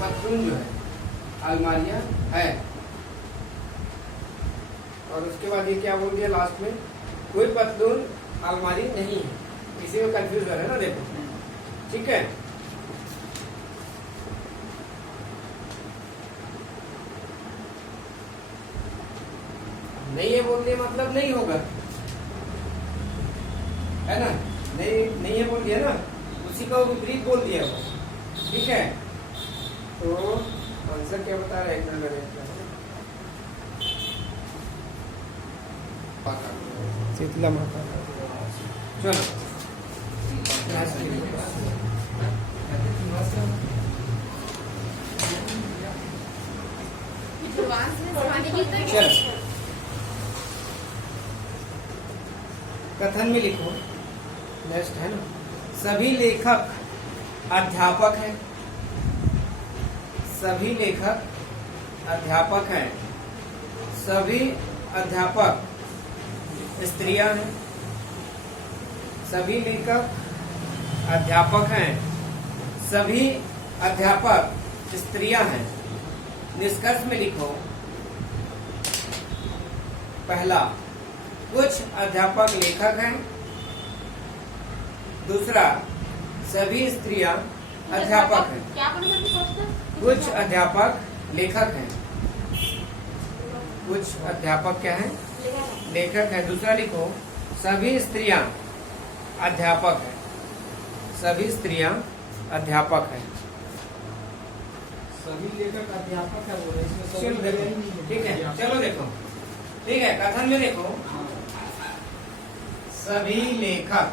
पतलून जो है अलमारियां है। और उसके बाद ये क्या बोल दिया लास्ट में, कोई पतलून अलमारी नहीं है। इसी में कंफ्यूज हो रहा है ना, देखो। ठीक है, नहीं है बोल दिया मतलब नहीं होगा, है ना। नहीं है बोल दिया ना, उसी का विपरीत बोल दिया वो। ठीक है, तो आंसर क्या बता रहे हैं? शीतला माता। चलो चलो कथन में लिखो, नेक्स्ट है ना। सभी लेखक अध्यापक हैं। सभी लेखक अध्यापक हैं। सभी अध्यापक स्त्रियां हैं। सभी लेखक अध्यापक हैं। सभी अध्यापक स्त्रियां हैं। निष्कर्ष में लिखो, पहला, कुछ अध्यापक लेखक हैं। दूसरा, सभी स्त्रियां अध्यापक हैं। कुछ अध्यापक लेखक हैं। कुछ अध्यापक क्या हैं? लेखक हैं। दूसरा लिखो, सभी स्त्रियां अध्यापक हैं। सभी स्त्रियां अध्यापक हैं। सभी लेखक अध्यापक है बोले, इसमें चलो देखो, ठीक है, चलो देखो, ठीक है, कथन में देखो, सभी लेखक,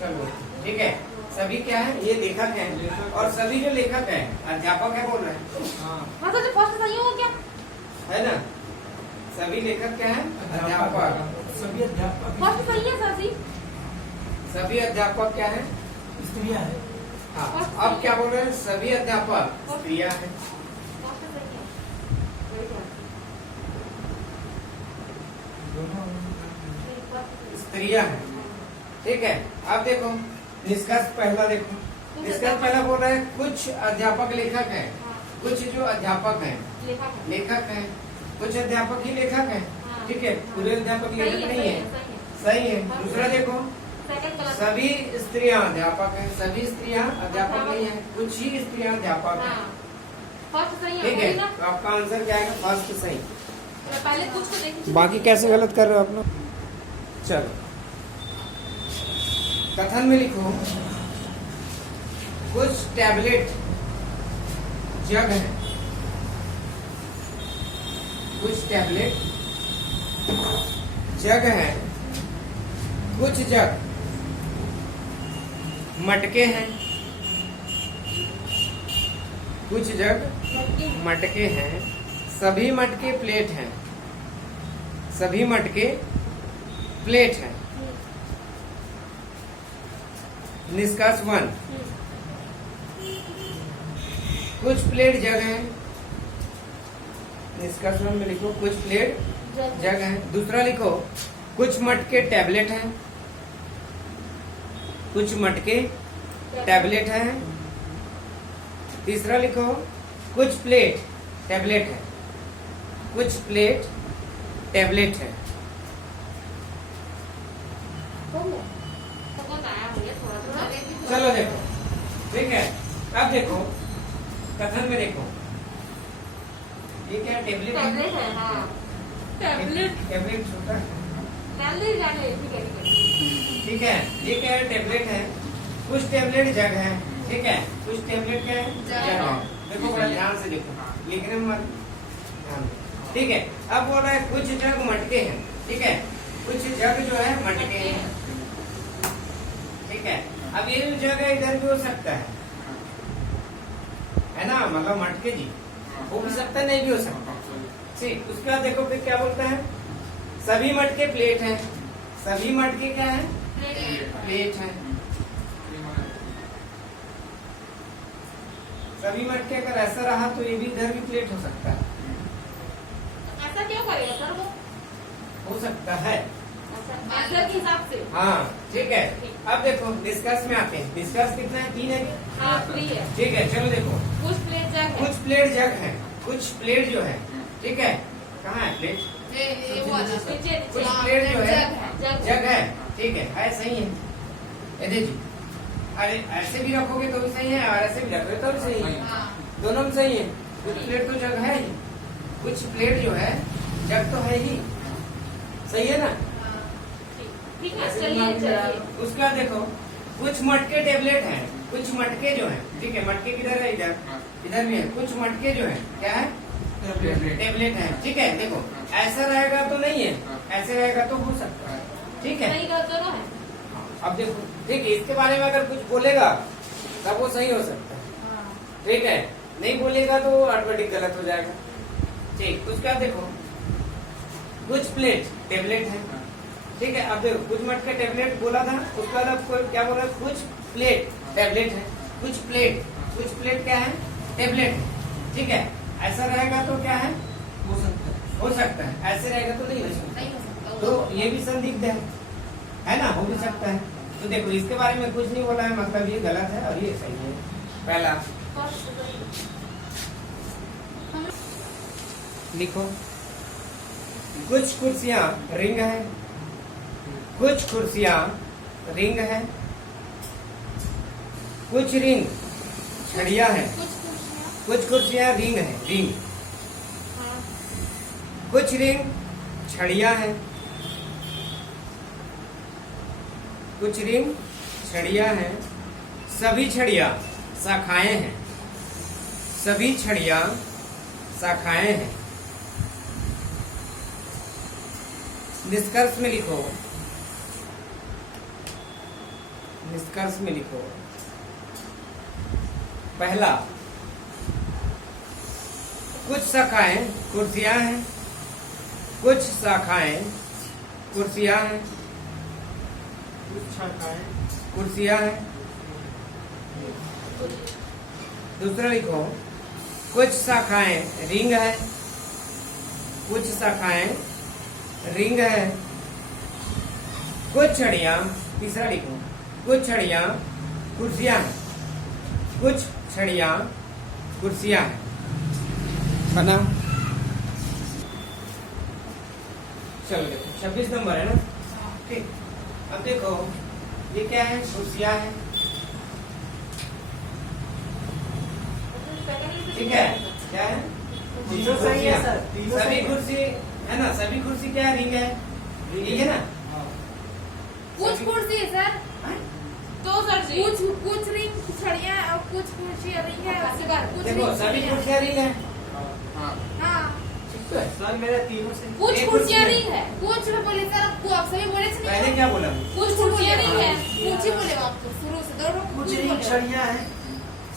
चलो ठीक है, सभी क्या है? ये लेखक हैं। और सभी जो लेखक हैं अध्यापक है बोल रहे हैं। हाँ, तो फर्स्ट सही हो क्या? है ना, सभी लेखक क्या है? अध्यापक। सभी अध्यापक फर्स्ट सही है सासी। सभी अध्यापक क्या है? स्त्रियां है। हाँ, अब क्या बोल रहे हैं? सभी अध्यापक स्त्रियां हैं। स्त्रियां हैं। ठीक है, अब देखो निष्कर्ष पहला देखो। निष्कर्ष पहला बोल रहे हैं कुछ अध्यापक लेखक हैं। कुछ जो अध्यापक हैं लेखक हैं। कुछ अध्यापक ही लेखक हैं। ठीक है, पूरे अध्यापक लेखक नहीं है। सही है। दूसरा देखो, सभी स्त्रियां अध्यापक हैं। सभी स्त्रियां अध्यापक नहीं है। कुछ ही स्त्रियां अध्यापक हैं। फर्स्ट सही ठीक है, है। तो आपका आंसर क्या है? फर्स्ट सही। पहले कुछ तो देखिए, बाकी कैसे गलत कर रहे हो आप लोग? चलो कथन में लिखो, कुछ टैबलेट जग है। कुछ टैबलेट जग है। कुछ जग मटके हैं। कुछ जग मटके हैं। सभी मटके प्लेट हैं। सभी मटके प्लेट हैं। निष्कर्ष 1, कुछ प्लेट जग हैं। निष्कर्ष 1 में लिखो, कुछ प्लेट जग हैं। दूसरा लिखो, कुछ मटके टैबलेट हैं। कुछ मटके टैबलेट हैं। तीसरा लिखो, कुछ प्लेट टैबलेट है। कुछ प्लेट टैबलेट है। चलो देखो, ठीक है, अब देखो कथन में देखो, ये क्या टेबलेट है? टेबलेट छोटा है। ठीक है, ये क्या है? टेबलेट है। कुछ टेबलेट जग है। ठीक है, कुछ टेबलेट क्या है? जग है। देखो बड़ा ध्यान से देखो, लिखने में मत ध्यान दो। ठीक है, अब बोल रहा है कुछ जग मटके हैं। ठीक है, कुछ जग जो है मटके हैं। ठीक है, अब ये जो जग है इधर भी हो सकता है ना, मतलब मटके जी हो भी सकता है, नहीं भी हो सकता। ठीक, उसके बाद देखो फिर क्या बोलता है, सभी मटके प्लेट हैं। सभी मटके क्या है? प्लेट हैं। सभी मटके अगर ऐसा रहा तो ये भी इधर भी प्लेट हो सकता है। ऐसा क्यों करेगा सर वो? हो सकता है। ऐसा के हिसाब से। हाँ ठीक है, अब देखो निष्कर्ष में आते हैं। निष्कर्ष कितना है? 3 है। हाँ, फ्री है। ठीक है, चलो देखो, प्लेट जग है, कुछ प्लेट जो है, ठीक है, कहाँ है प्लेट? ये वो वाला नीचे कुछ नीचे प्लेट जो है जग जग है, ठीक है सही है। ये देखिए, अरे ऐसे भी रखोगे तो भी सही है और ऐसे भी रखोगे तो भी सही है, हाँ दोनों में सही है। कुछ प्लेट तो जग है ही, कुछ प्लेट जो है जग तो है ही, सही है ना? हाँ, ठीक है ऐसे चलिए दिमाग में चलिए आ- उसके बाद देखो, कुछ मटके टेबलेट हैं, कुछ मटके जो हैं, ठीक है, मटके किधर है? इधर, इधर भी है। कुछ मटके जो है क्या है? टेबलेट है, ठीक है। देखो ऐसा रहेगा तो नहीं है, ऐसे रहेगा तो हो सकता है, ठीक है। सही गलत दोनों है। अब देखो, ठीक है, इसके बारे में अगर कुछ बोलेगा तब वो सही हो सकता है, हाँ, ठीक है, नहीं बोलेगा तो ऑटोमेटिक गलत हो जाएगा, ठीक। उसके बाद देखो, कुछ प्लेट टेबलेट है, ठीक है। अब देखो, कुछ मटके टेबलेट बोला था, उसके बाद अब कोई क्या बोला? कुछ प्लेट टेबलेट है, कुछ प्लेट क्या है? टेबलेट है, ठीक है। ऐसा रहेगा तो क्या है? हो सकता है। हो सकता है, ऐसे रहेगा तो नहीं हो सकता, नहीं हो सकता वो। तो ये भी संदिग्ध है ना, हो भी सकता है। तो देखो, इसके बारे में कुछ नहीं बोला है, मतलब ये गलत है और ये सही है। पहला लिखो, कुछ कुर्सियां रिंग है, कुछ कुर्सियां रिंग है, कुछ रिंग छड़िया है, कुछ कुर्सियां रिंग है, रिंग, हाँ, कुछ रिंग छड़िया है, कुछ रिंग छड़िया है, सभी छड़िया शाखाएं हैं, सभी छड़िया शाखाएं हैं। निष्कर्ष में लिखो, निष्कर्ष में लिखो, पहला, कुछ शाखाएं कुर्सियां हैं, कुछ शाखाएं कुर्सियां हैं, कुछ शाखाएं कुर्सियां हैं। दूसरा लिखो, कुछ शाखाएं रिंग है, कुछ शाखाएं रिंग है, कुछ छड़ियां, तीसरा लिखो, कुछ छड़ियां कुर्सियां हैं, कुछ छड़ियां कुर्सियां हैं। बना? चलो देखो, 26 नंबर है ना, ठीक। अब देखो, ये क्या है? कुर्सियां है, ठीक है, क्या है? तीनों सही है सर, तीनों सभी सही है। कुर्सी है ना, सभी कुर्सी क्या है? रिंग है, ठीक है ना? कुछ कुर्सी है सर, हाँ? तो सर जी कुछ रिंग छड़ियाँ और कुछ कुर्सी रिंग है, उसके बाद कुछ देखो, रिंग सभी छड़ियाँ। कुर्सियां रिंग है, हाँ, ठीक तो है। सर मेरा तीनों से कुछ एक कुर्सियां कुर्सी रिंग है, कुछ में बोले सर, आपको आप सभी बोले से पहले नहीं, क्या बोला? कुछ कुर्सियां रिंग है। कुछ ही बोले आप तो शुरू से दोनों कुछ कुछ रिंग बोले। छड़ियाँ हैं,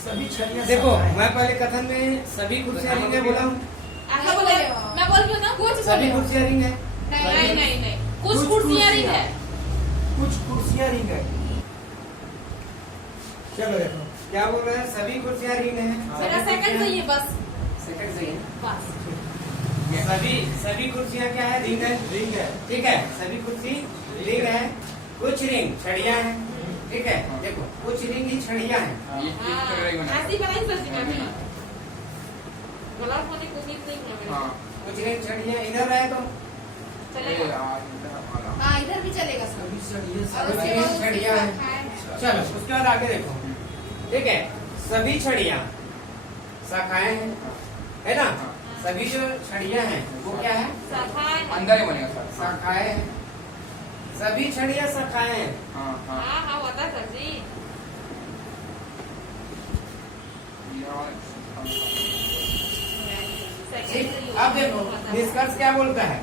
सभी छड़ियाँ देखो, शाखाएं। मैं पहले कथन में सभी कुर्सियां रिंग है बोला हूँ, ऐसा बोले, मैं बोल क्यों ना? कुछ सभी बोले। कुर्सियां रिंग है, नहीं नहीं नहीं, कुछ कुछ कुर्सियां रिंग है। कुछ कुर्सियाँ रिंग है। चलो देखो, क्या बोल रहे हैं? सभी कुर्सियां रिंग है, मेरा सेकंड सही है बस, सेकंड सही है। बस। सभी कुर्सियां क्या है? रिंग है, रिंग है। ठीक है, सभी कुर्सी रिंग है, कुछ रिंग छड़ियां हैं, ठीक है। देखो, कुछ रिंग ही छड़ियां हैं, हाँ, ऐसी बनाई सर जी मैंने। गलत होने की उम्मीद नहीं है मेरे। कुछ रिंग छड़ियां इधर रहे तो चलेगा। हाँ, इधर भी चलेगा सर। सभी छड़ियाँ और कुछ उसके रिंग बाद उसकी छड़ियां हैं। शाखाएं। चलो, उसके बाद आगे देखो, ठीक है, सभी छड़ियां शाखाएं हैं, है ना? सभी जो छड़ियां हैं वो क्या है? शाखाएं हैं। अंदर ही बनेगा सर। शाखाएं हैं, सभी छड़ियां शाखाएं हैं। हाँ हाँ हाँ हाँ होता है सर जी। ठीक, अब देखो, निष्कर्ष क्या बोलता है?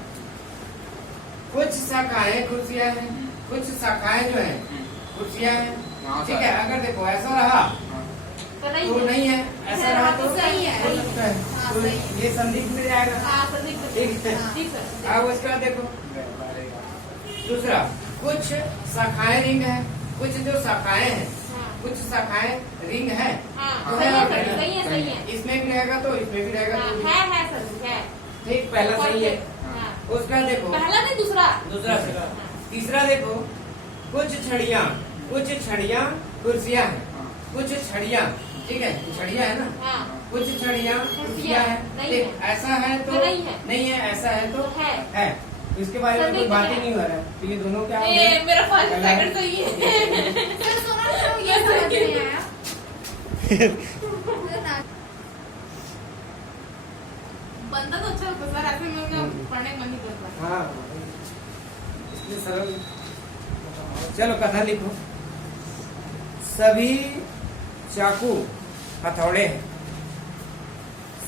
कुछ शाखाएं कुर्सियां हैं, कुछ शाखाएं जो है कुर्सियां हैं, हाँ, ठीक सर। है। अगर देखो ऐसा रहा तो नहीं तो है। नहीं है, ऐसा रहा तो सही है। हो सकता है, हाँ, तो सही है। ये संदिग्ध में जाएगा, हाँ संदिग्ध है। ठीक है। जी सर। अब उसके बाद देखो, दूसरा, कुछ शाखाएं रिंग है, कुछ जो शाखाएं हैं, हाँ कुछ शाखाएं रिंग है, हाँ सही है सर, सही है सही है। इसमें भी रहेगा तो इसमें भी रहेगा हाँ, तो है सर जी, है। ठीक, पहला सही है। हाँ। उसका देखो, पहला नहीं दूसरा। दूसरा सही। तीसरा देखो, कुछ छड़ियां कुर्सियां हैं, कुछ छड़ियां ठीक है, छड़ियाँ है ना, हाँ कुछ छड़ियाँ कुर्सियाँ है। नहीं ठीक, है। ऐसा है तो नहीं है। नहीं है, ऐसा है तो है। है। तो इसके बारे में कोई संदिग्ध बात ही है। नहीं हो रहा है। तो ये दोनों क्या हो ये गए? मेरा फर्स्ट गलत। सेकंड सही है सर सुनो ना, ये समझ नहीं आया। बंदा तो अच्छा होता सर, ऐसे में पढ़ने का मन नहीं करता। हाँ, इसलिए सरल। चलो कथा लिखो। सभी चाकू हथौड़े हैं।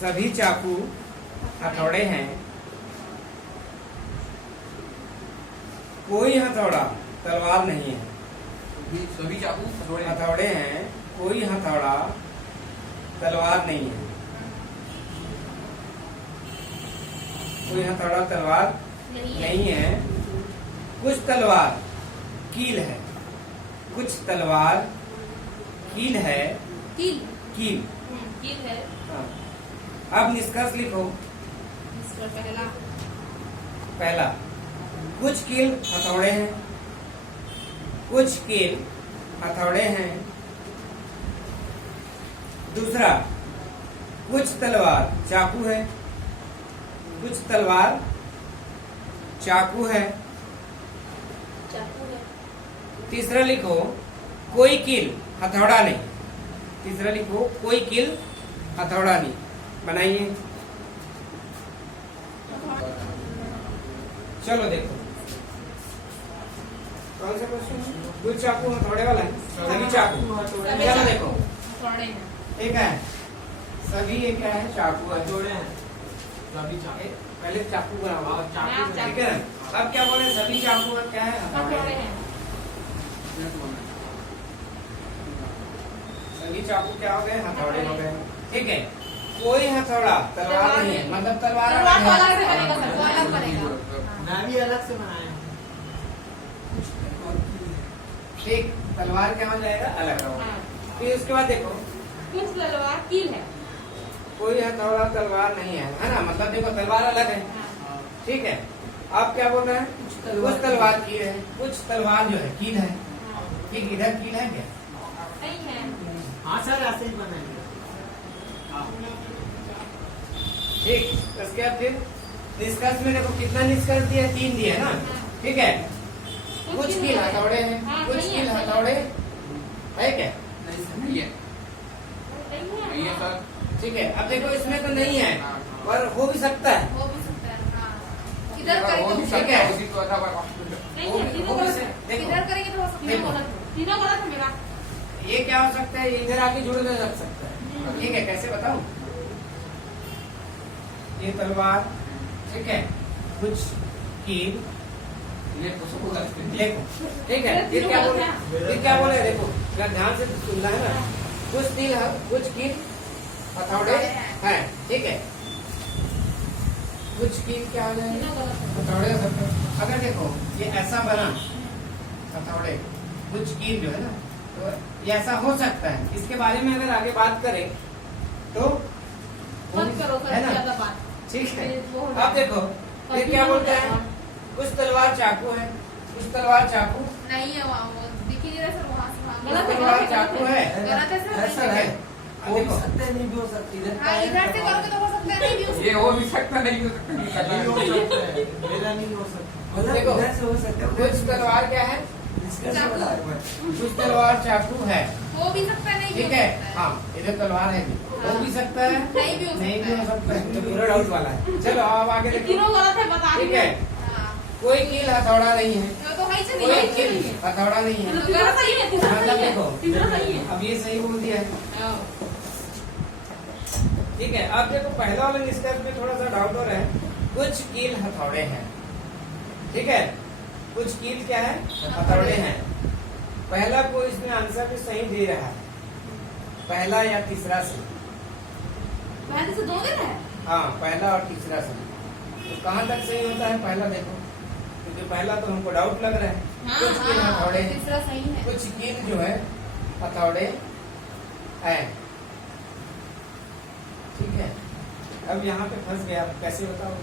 सभी चाकू हथौड़े हैं। कोई हथौड़ा तलवार नहीं है। सभी चाकू हथौड़े हथौड़े हैं, कोई हथौड़ा तलवार नहीं है। कोई हथौड़ा तलवार नहीं है। कुछ तलवार कील है। कुछ तलवार कील है। कील कील। कील है। हाँ। अब निष्कर्ष लिखो। इसका पहला पहला, कुछ कील हथौड़े हैं। कुछ कील हथौड़े हैं। दूसरा, कुछ तलवार चाकू है। कुछ तलवार चाकू है। चाकू है। तीसरा लिखो, कोई कील हथौड़ा नहीं। तीसरा लिखो, कोई कील हथौड़ा नहीं। बनाइए। चलो देखो, कौन सा क्वेश्चन? कुछ चाकू हथौड़े वाला है। सभी चाकू। चलो देखो, हथौड़े हैं। एक है सभी, एक क्या है? चाकू है। हथौड़े हैं। सभी चाकू। पहले चाकू बनाओ। हाँ, चाकू हाँ, ठीक है। अब क्या बोले? सभी चाकू का क्या है? हथौड़े हथौड़े। हैं। सभी चाकू क्या हो गए? हथौड़े हो गए। ठीक है। कोई हथौड़ा तलवार नहीं है, मतलब तलवार तलवार अलग तो है। अलग से बनेगा सर, वो अलग बनेगा। मैं भी अलग से बनाया हूँ। ठीक, तलवार क्या हो जाएगा? अलग होगा। हाँ। फिर उसके बाद देखो, कुछ तलवार कील है। कोई हथौड़ा तलवार नहीं है ना, मतलब देखो तलवार अलग है। हाँ। ठीक है। आप क्या बोल रहे हैं? कुछ तलवार कील है। कुछ तलवार जो है कील है। हाँ। ठीक, इधर कील है क्या? नहीं है। हाँ सर, ऐसे ही बनाएंगे। ठीक, उसके बाद फिर निष्कर्ष में देखो कितना निष्कर्ष दिया? 3 दिया ना। ठीक है। कुछ कील हथौड़े हैं। हाँ, कुछ सही है, कील सही है। हथौड़े है क्या? नहीं है नहीं है सर। ठीक है। अब देखो इसमें तो नहीं है, पर हो भी सकता है। हो भी सकता है, हाँ। इधर वो करेंगे भी तो ठीक है। उसी को था नहीं हो है, भी- तीनों हो भी गलत से- है। देखो इधर करेंगे तो हो सकता है। तीनों गलत है। तीनों गलत है मेरा। ये क्या हो सकता है? इधर आके जुड़ लग सकता है। ठीक है, कैसे बताऊं? ये तलवार, ठीक है, कुछ कील, ये तो सब गलत है। देखो, ठीक है। फिर क्या बोले? फिर क्या बोले? देखो, अगर ध्यान से सुनना है ना, कुछ कील हथौड़े हैं। ठीक है। कुछ कील क्या हो जाएंगे? तीनों गलत है। हथौड़े हो सकते हैं। अगर देखो ये ऐसा बना हथौड़े, कुछ कील जो है ना, तो ये ऐसा हो सकता है। इसके बारे में अगर आगे बात करें तो मत करो सर है ना? ज्यादा बात। ठीक है। वो हो अब देखो फिर क्या बोलते हैं? कुछ तलवार चाकू है। कुछ तलवार चाकू, नहीं है वहाँ, वो दिख ही नहीं रहा सर, वहाँ से वहाँ। गलत है, तलवार चाकू है। गलत है सर। ऐसा है। अब हो भी देखो, सकते हैं, नहीं भी हो सकते। हाँ, इधर से करोगे तो हो सकता है, नहीं भी हो सकता ये हो भी सकता नहीं हो सकता नहीं हो सकता है। मेरा नहीं हो सकता। मतलब देखो, इधर से हो सकता है। कुछ तलवार क्या है? इसका से चाकू। बता रहा हूँ मैं। कुछ तलवार चाकू है। हो भी सकता है, नहीं भी ठीक हो है। सकता है। हाँ, इधर तलवार है भी, हो भी सकता है, नहीं भी हो सकता नहीं भी हो है। सकता है। तो पूरा डाउट वाला है। चलो अब आगे ये देखो। तीनों गलत है, बता ठीक रही है। हूँ। हाँ, कोई कील हथौड़ा नहीं है। वो तो है ही चलिए। कोई कील हथौड़ा नहीं है। मतलब तीसरा सही है, तीसरा मतलब सही है, देखो। तीसरा सही है। अब ये सही बोल दिया है। हाँ। ठीक है। अब देखो पहला वाला निष्कर्ष में थोड़ा सा डाउट हो रहा है। कुछ कील हथौड़े हैं। ठीक है। कुछ कील क्या है? हथौड़े हैं। पहला कोई इसमें आंसर भी सही दे रहा है, पहला या तीसरा से। पहले से 2 दिन है। हाँ, पहला और तीसरा से। तो कहाँ तक सही होता है? पहला देखो, क्योंकि पहला तो हमको डाउट लग रहा है। हाँ, कुछ कील हथौड़े हैं। तीसरा सही है। कुछ कील जो है हथौड़े है। ठीक है। अब यहाँ पे फंस गया, कैसे बताओ?